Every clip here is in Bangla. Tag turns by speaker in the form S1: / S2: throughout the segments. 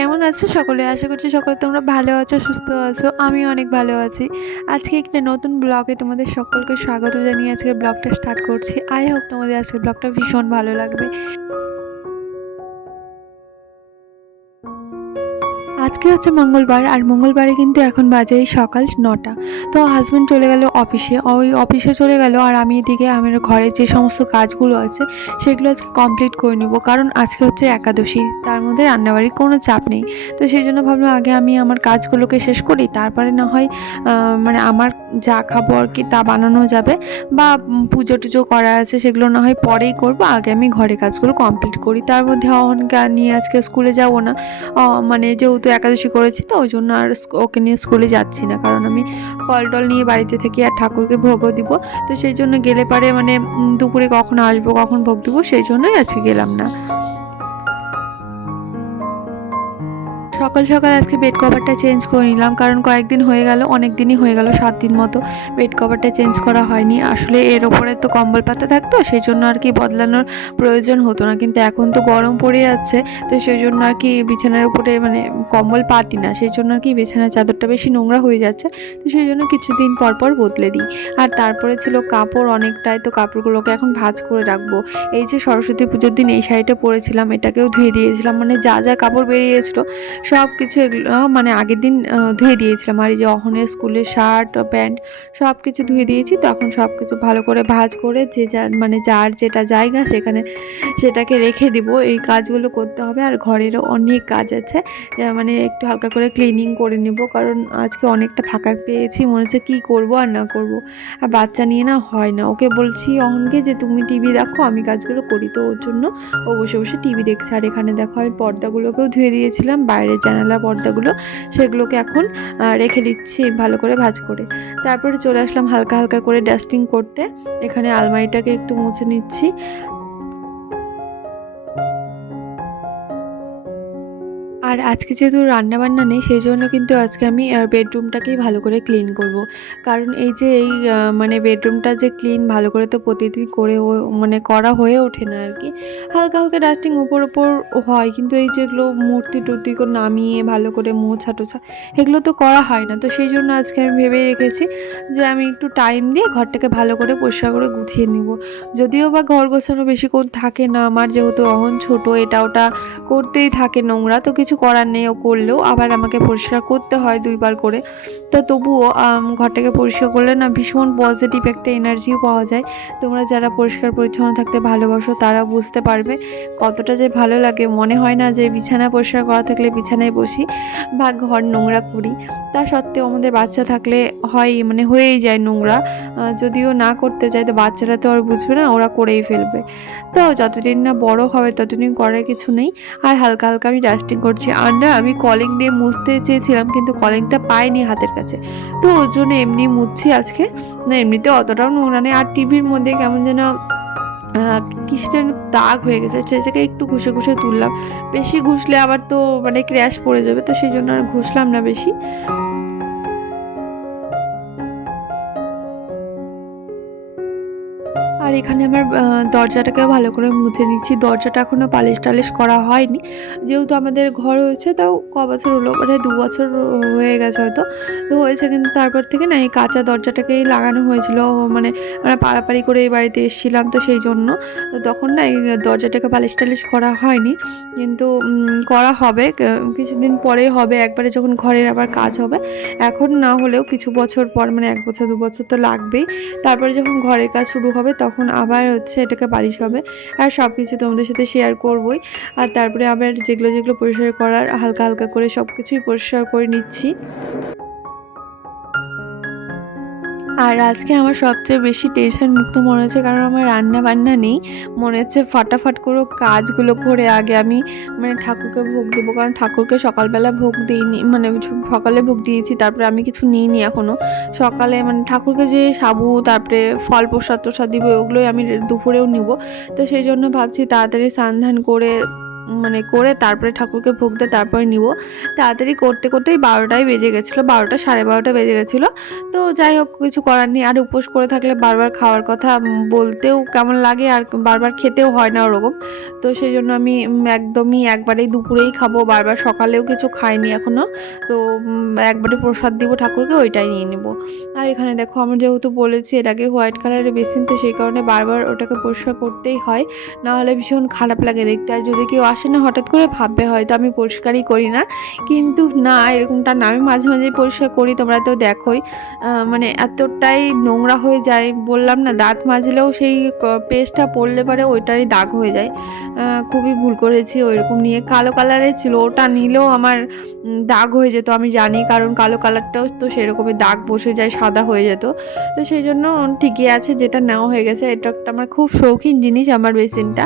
S1: আছো সকলে? আশা করছি সকলে তোমরা ভালো আছো, সুস্থ আছো আমি অনেক ভালো আছি। আজকে একটা নতুন ব্লগে তোমাদের সকলকে স্বাগত জানিয়ে আজকে ব্লগটা স্টার্ট করছি। আই হোপ তোমাদের আজকে ব্লগটা ভীষণ ভালো লাগবে। আজকে হচ্ছে মঙ্গলবার আর মঙ্গলবারে কিন্তু এখন বাজে সকাল নটা। তো হাজব্যান্ড চলে গেল অফিসে ওই অফিসে চলে গেল আর আমি এদিকে আমার ঘরে যে সমস্ত কাজগুলো আছে, সেগুলো আজকে কমপ্লিট করে নেব। কারণ আজকে হচ্ছে একাদশী, তার মধ্যে রান্নাবাড়ির কোনো চাপ নেই। তো সেই জন্য ভাবলাম আগে আমি আমার কাজগুলোকে শেষ করি, তারপরে না হয় মানে আমার যা খাব আর কি তা বানানো যাবে বা পুজো টুজো করা আছে, সেগুলো না হয় পরেই করব। আগে আমি ঘরে কাজগুলো কমপ্লিট করি। তার মধ্যে অহনকে নিয়ে আজকে স্কুলে যাব না। মানে যেহেতু একাদশী করেছি তো ওই জন্য আর ওকে নিয়ে স্কুলে যাচ্ছি না। কারণ আমি ফল টল নিয়ে বাড়িতে থেকে আর ঠাকুরকে ভোগও দিব। তো সেই জন্য গেলে পারে মানে দুপুরে কখন আসব, কখন ভোগ দিব, সেই জন্যই আজকে গেলাম না। সকাল সকাল আজকে বেড কভারটা চেঞ্জ করে নিলাম, কারণ কয়েকদিন হয়ে গেল অনেক দিনই হয়ে গেল, সাত দিন মতো বেড কভারটা চেঞ্জ করা হয়নি। আসলে এর ওপরে তো কম্বল পাতা থাকতো, সেই জন্য আর কি বদলানোর প্রয়োজন হতো না, কিন্তু এখন তো গরম পড়ে যাচ্ছে, তো সেই জন্য আর কি বিছানার উপরে মানে কম্বল পাতি না, সেই জন্য আর কি বিছানার চাদরটা বেশি নোংরা হয়ে যাচ্ছে, তো সেই জন্য কিছুদিন পর পর বদলে দিই। আর তারপরে ছিল কাপড় অনেকটাই, তো কাপড়গুলোকে এখন ভাঁজ করে রাখব। এই যে সরস্বতী পুজোর দিন এই শাড়িটা পরেছিলাম, এটাকেও ধুয়ে দিয়েছিলাম মানে যা যা কাপড় বেরিয়েছিল, সব কিছু এগুলো মানে আগের দিন ধুয়ে দিয়েছিলাম। আর এই যে অহনের স্কুলের শার্ট, প্যান্ট সব কিছু ধুয়ে দিয়েছি। তখন সব কিছু ভালো করে ভাজ করে যে যা মানে যার যেটা জায়গা সেখানে সেটাকে রেখে দিব। এই কাজগুলো করতে হবে। আর ঘরেরও অনেক কাজ আছে। মানে একটু হালকা করে ক্লিনিং করে নেব। কারণ আজকে অনেকটা ফাঁকা পেয়েছি। মনে হচ্ছে কী করব আর না করব। আর বাচ্চা নিয়ে না হয় না। ওকে বলছি, অহনকে যে তুমি টিভি দেখো, আমি কাজগুলো করি। তো ওর জন্য ও বসে বসে টিভি দেখছে। আর এখানে দেখো, আমি পর্দাগুলোকেও ধুয়ে দিয়েছিলাম। বাইরের জানালার পর্দাগুলো, সেগুলোকে এখন রেখে দিচ্ছি ভালো করে ভাজ করে। তারপরে চলে আসলাম হালকা হালকা করে ডাস্টিং করতে। এখানে আলমারিটাকে একটু মুছে নিচ্ছি। আর আজকে যেহেতু রান্না বান্না নেই সেই জন্য কিন্তু আজকে আমি বেডরুমটাকেই ভালো করে ক্লিন করব। কারণ এই যে এই মানে বেডরুমটা যে ক্লিন ভালো করে তো প্রতিদিন করে মানে করা হয়ে ওঠে না আর কি। হালকা হালকা ডাস্টিং উপর উপর হয়, কিন্তু এই যেগুলো মূর্তি টুর্তি করে নামিয়ে, ভালো করে মোছা টোছা, এগুলো তো করা হয় না। তো সেই জন্য আজকে আমি ভেবে রেখেছি যে আমি একটু টাইম দিয়ে ঘরটাকে ভালো করে পরিষ্কার করে গুছিয়ে নিব। যদিও বা ঘর গোছানো বেশিক্ষণ থাকে না, আমার যেহেতু অহন ছোট, এটা ওটা করতেই থাকে নোংরা। তো কিছু করার নেই, ও করলেও আবার আমাকে পরিষ্কার করতে হয় দুইবার করে। তো তবুও ঘরটাকে পরিষ্কার করলে না ভীষণ পজিটিভ একটা এনার্জিও পাওয়া যায়। তোমরা যারা পরিষ্কার পরিচ্ছন্ন থাকতে ভালোবাসো তারা বুঝতে পারবে কতটা যে ভালো লাগে। মনে হয় না যে বিছানা পরিষ্কার করা থাকলে বিছানায় বসি বা ঘর নোংরা করি। তা সত্ত্বেও আমাদের বাচ্চা থাকলে হয় মানে হয়েই যায় নোংরা। যদিও না করতে চায়, তো বাচ্চারা তো আর বুঝবে না, ওরা করেই ফেলবে। তো যতদিন না বড় হবে, ততদিন করার কিছু নেই। আর হালকা হালকা আমি ডাস্টিং করছি আর না, আমি কলিং দিয়ে মুছতে চেয়েছিলাম, কিন্তু কলিংটা পাইনি হাতের কাছে। তো ওর জন্য এমনি মুছছি আজকে। না, এমনিতে অতটাও নোংরা নেই আর টিভির মধ্যে কেমন যেন কিছুটা দাগ হয়ে গেছে। সেটাকে একটু ঘুষে ঘুষে তুললাম। বেশি ঘুষলে আবার তো মানে ক্র্যাশ পড়ে যাবে, তো সেই জন্য আর ঘুষলাম না বেশি। আর এখানে আমার দরজাটাকে ভালো করে মুছে নিচ্ছি। দরজাটা এখনও পালিশ টালিশ করা হয়নি। যেহেতু আমাদের ঘর হয়েছে, তাও ক বছর হলো মানে দু বছর হয়ে গেছে হয়তো। তো হয়েছে কিন্তু তারপর থেকে না, এই কাঁচা দরজাটাকেই লাগানো হয়েছিল। মানে আমরা পাড়াপাড়ি করে এই বাড়িতে এসেছিলাম তো সেই জন্য। তো তখন না এই দরজাটাকে পালিশ টালিশ করা হয়নি। কিন্তু করা হবে। কিছুদিন পরে হবে। একবারে যখন ঘরের আবার কাজ হবে। এখন না হলেও কিছু বছর পর মানে এক বছর, দু বছর তো লাগবেই। তারপরে যখন ঘরের কাজ শুরু হবে, তখন আবার হচ্ছে এটাকে পালিশ হবে। আর সব কিছু তোমাদের সাথে শেয়ার করবই। আর তারপরে আবার যেগুলো যেগুলো পরিষ্কার করার, হালকা হালকা করে সব কিছুই পরিষ্কার করে নিচ্ছি। আর আজকে আমার সবচেয়ে বেশি টেনশন মুক্ত মনে হচ্ছে কারণ আমার রান্না বান্না নেই। মনে হচ্ছে ফাটাফাট করে কাজগুলো করে আগে আমি মানে ঠাকুরকে ভোগ দেবো কারণ ঠাকুরকে সকালবেলা ভোগ দিইনি মানে সকালে ভোগ দিয়েছি, তারপরে আমি কিছু নিইনি এখনও সকালে মানে ঠাকুরকে যে সাবু, তারপরে ফল প্রসাদ প্রসাদ দিব, ওগুলোই আমি দুপুরেও নিব। তো সেই জন্য ভাবছি তাড়াতাড়ি স্নান করে মানে করে তারপরে ঠাকুরকে ভোগ দিয়ে তারপরে নিব। তাড়াতাড়ি করতে করতেই বারোটাই বেজে গেছিল, বারোটা সাড়ে বারোটা বেজে গেছিল। তো যাই হোক, কিছু করার নেই, আর উপোস করে থাকলে বারবার খাওয়ার কথা বলতেও কেমন লাগে আর বারবার খেতেও হয় না ওরকম। তো সেই জন্য আমি একদমই একবারেই দুপুরেই খাব, বারবার সকালেও কিছু খাইনি এখনও তো একবারে প্রসাদ দিব ঠাকুরকে, ওইটাই নিয়ে নেব। আর এখানে দেখো আমরা যেহেতু বলেছি এর আগে হোয়াইট কালারের বেসিন, তো সেই কারণে বারবার ওটাকে পরিষ্কার করতেই হয়। না হলে ভীষণ খারাপ লাগে দেখতে, আর যদি কেউ আসে না, হঠাৎ করে ভাববে হয়তো আমি পরিষ্কারই করি না। কিন্তু না, এরকমটা না। আমি মাঝে মাঝে পরিষ্কার করি, তোমরা তো দেখোই। মানে এতটাই নোংরা হয়ে যায়, বললাম না, দাঁত মাজলেও সেই পেস্টটা পড়লে পরে ওইটারই দাগ হয়ে যায়। খুবই ভুল করেছি ওইরকম নিয়ে। কালো কালারের ছিল, ওটা নিলেও আমার দাগ হয়ে যেত, আমি জানি, কারণ কালো কালারটাও তো সেরকমই দাগ বসে যায়, সাদা হয়ে যেত। তো সেই জন্য ঠিকই আছে, যেটা নেওয়া হয়ে গেছে, এটা একটা আমার খুব শৌখিন জিনিস আমার বেসিনটা।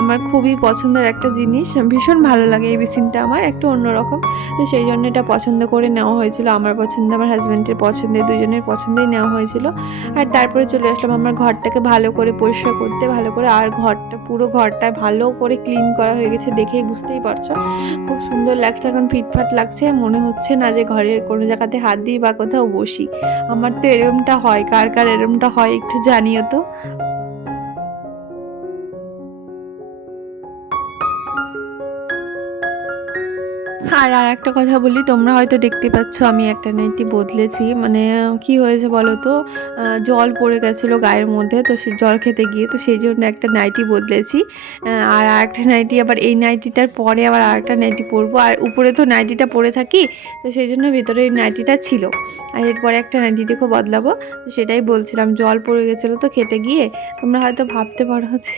S1: আমার খুবই পছন্দের একটা জিনিস। ভীষণ ভালো লাগে এই বেসিনটা আমার, একটু অন্যরকম। তো সেই জন্য এটা পছন্দ করে নেওয়া হয়েছিল। আমার পছন্দ, আমার হাজব্যান্ডের পছন্দে দুজনের পছন্দেই নেওয়া হয়েছিল। আর তারপরে চলে আসলাম আমার ঘরটাকে ভালো করে পরিষ্কার করতে, ভালো করে আর ঘরটা, পুরো ঘরটা ভালো করে ক্লিন করা হয়ে গেছে দেখেই বুঝতেই পারছ। খুব সুন্দর লাগছে, এখন ফিটফাট লাগছে। মনে হচ্ছে না যে ঘরের কোনো জায়গাতে হাত দিই বা কোথাও বসি। আমার তো এরকমটা হয়, কার কার এরকমটা হয় একটু জানিও তো। আর আর একটা কথা বলি, তোমরা হয়তো দেখতে পাচ্ছ আমি একটা নাইটি বদলেছি। মানে কি হয়েছে বলো তো? জল পড়ে গেছিল গায়ের মধ্যে, তো সে জল খেতে গিয়ে, তো সেই জন্য একটা নাইটি বদলেছি। আর আর একটা নাইটি আবার, এই নাইটিটার পরে আবার আর একটা নাইটি পরবো। আর উপরে তো নাইটিটা পরে থাকি, তো সেই জন্য ভিতরে এই নাইটিটা ছিল। আর এরপরে একটা নাইটি দেখো বদলাবো, তো সেটাই বলছিলাম, জল পড়ে গেছিল তো খেতে গিয়ে। তোমরা হয়তো ভাবতে পারো যে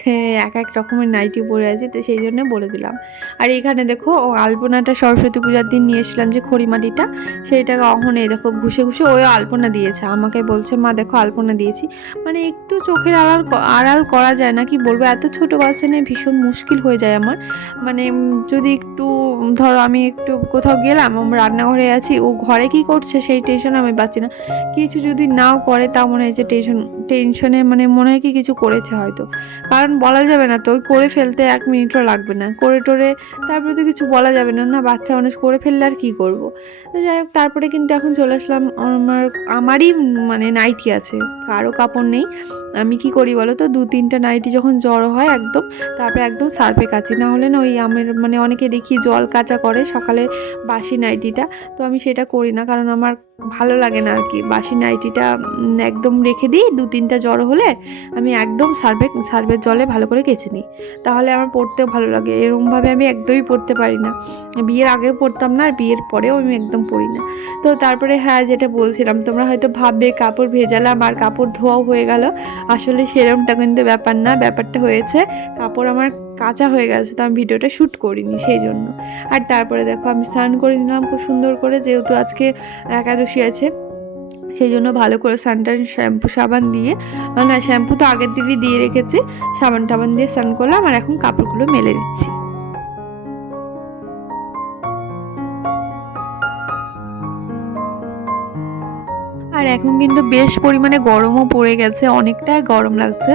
S1: এক এক রকমের নাইটি পরে আছি, তো সেই জন্য বলে দিলাম। আর এখানে দেখো আলপনাটা সরস্বতী পূজার দিন নিয়ে এসেছিলাম যে খড়িমাটিটা সেইটাকে অহনে দেখো ঘুষে ঘুষে ওই আলপনা দিয়েছে। আমাকে বলছে, মা, দেখো আলপনা দিয়েছি। মানে একটু চোখের আড়াল আড়াল করা যায় না, কি বলব? এত ছোট বাচ্চা নিয়ে ভীষণ মুশকিল হয়ে যায় আমার। মানে যদি একটু ধরো আমি একটু কোথাও গেলাম আমার রান্নাঘরে আছি, ও ঘরে কি করছে সেই টেনশন আমি পাচ্ছি না। কিছু যদি নাও করে, তা মনে হয় যে টেনশন টেনশনে মানে মনে হয় কি কিছু করেছে হয়তো। কারণ বলা যাবে না, তো করে ফেলতে এক মিনিটও লাগবে না। করে টোরে তারপরে তো কিছু বলা যাবে না না বাচ্চা মানুষ করে ফেললে আর কী করব? তো যাই হোক, তারপরে কিন্তু এখন চলে আসলাম আমার, আমারই মানে নাইটি আছে, কারও কাপড় নেই। আমি কি করি বলো তো? দু তিনটা নাইটি যখন জড়ো হয় একদম, তারপরে একদম সার্ফে কাচি। না হলে না ওই আমের মানে অনেকে দেখি জল কাঁচা করে সকালে বাসি নাইটিটা, তো আমি সেটা করি না, কারণ আমার ভালো লাগে না আর কি বাসি নাইটিটা একদম রেখে দিই। দু, তিনটা জড়ো হলে আমি একদম সার্ভে, সার্ভের জলে ভালো করে কেচে নিই। তাহলে আমার পড়তেও ভালো লাগে। এরকমভাবে আমি একদমই পড়তে পারি না। বিয়ের আগেও পড়তাম না, আর বিয়ের পরেও আমি একদম পড়ি না। তো তারপরে হ্যাঁ যেটা বলছিলাম, তোমরা হয়তো ভাববে, কাপড় ভেজালাম আর কাপড় ধোয়াও হয়ে গেল। আসলে সেরকমটা কিন্তু ব্যাপার না। ব্যাপারটা হয়েছে, কাপড় আমার কাঁচা হয়ে গেছে, তো আমি ভিডিওটা শ্যুট করিনি সেই জন্য আর তারপরে দেখো, আমি স্নান করে নিলাম খুব সুন্দর করে, যেহেতু আজকে একাদশী আছে সেই জন্য ভালো করে স্নানটান শ্যাম্পু, সাবান দিয়ে মানে শ্যাম্পু তো আগের দিনই দিয়ে রেখেছি, সাবান টাবান দিয়ে স্নান করলাম, আর এখন কাপড়গুলো মেলে দিচ্ছি। এখন কিন্তু বেশ পরিমাণে গরমও পড়ে গেছে, অনেকটাই গরম লাগছে।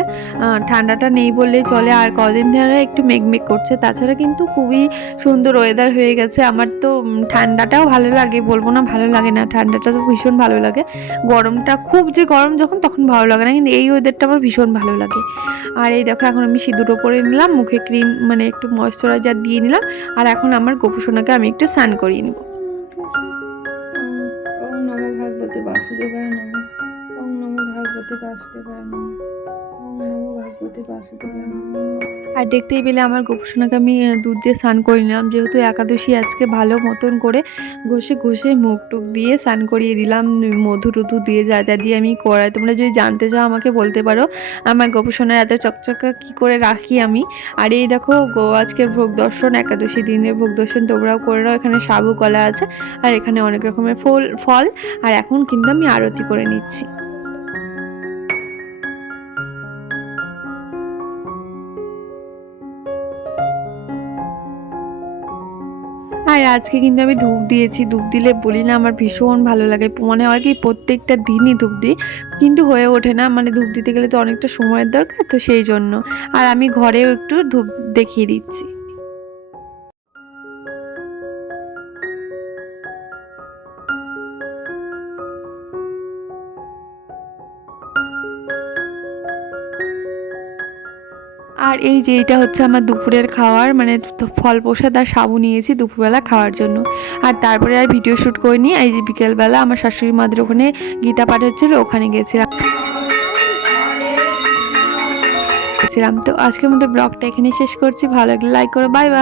S1: ঠান্ডাটা নেই বললেই চলে, আর কদিন ধরে একটু মেঘমেঘ করছে। তাছাড়া কিন্তু খুবই সুন্দর ওয়েদার হয়ে গেছে। আমার তো ঠান্ডাটাও ভালো লাগে, বলব না ভালো লাগে না, ঠান্ডাটা তো ভীষণ ভালো লাগে। গরমটা খুব যে গরম যখন, তখন ভালো লাগে না, কিন্তু এই ওয়েদারটা আমার ভীষণ ভালো লাগে। আর এই দেখো, এখন আমি সিঁদুরও পরে নিলাম, মুখে ক্রিম মানে একটু ময়শ্চারাইজার দিয়ে নিলাম, আর এখন আমার গোপুসোনাকে আমি একটু স্নান করিয়ে নেব। আর দেখতেই পেলে আমার গোপুসোনাকে আমি দুধ দিয়ে স্নান করে নিলাম। যেহেতু একাদশী আজকে ভালো মতন করে ঘষে ঘষে মুখ টুক দিয়ে স্নান করিয়ে দিলাম। মধু টুধু দিয়ে যা যা দিয়ে আমি করাই। তোমরা যদি জানতে চাও আমাকে বলতে পারো। আমার গোপুসোনার এত চকচকা কী করে রাখি আমি। আর এই দেখো, গো, আজকের ভোগ দর্শন, একাদশী দিনের ভোগ দর্শন তোমরাও করে নাও। এখানে সাবু কলা আছে আর এখানে অনেক রকমের ফুল, ফল। আর এখন কিন্তু আমি আরতি করে নিচ্ছি। আর আজকে কিন্তু আমি ধূপ দিয়েছি। ধূপ দিলে বলি না, আমার ভীষণ ভালো লাগে। মনে হয় কি, প্রত্যেকটা দিনই ধূপ দিই, কিন্তু হয়ে ওঠে না। মানে ধূপ দিতে গেলে তো অনেকটা সময়ের দরকার, তো সেই জন্য। আর আমি ঘরেও একটু ধূপ দেখিয়ে দিচ্ছি। আর এই যে এটা হচ্ছে আমার দুপুরের খাওয়ার মানে ফল প্রসাদ আর সাবু নিয়েছি দুপুরবেলা খাওয়ার জন্য। আর তারপরে আর ভিডিও শ্যুট করিনি, এই যে বিকেলবেলা আমার শাশুড়ি মাদের ওখানে গীতা পাঠ হচ্ছিল, ওখানে গেছিলাম। তো আজকের মধ্যে ব্লগটা এখানে শেষ করছি, ভালো লাগলে লাইক করো বাই বাই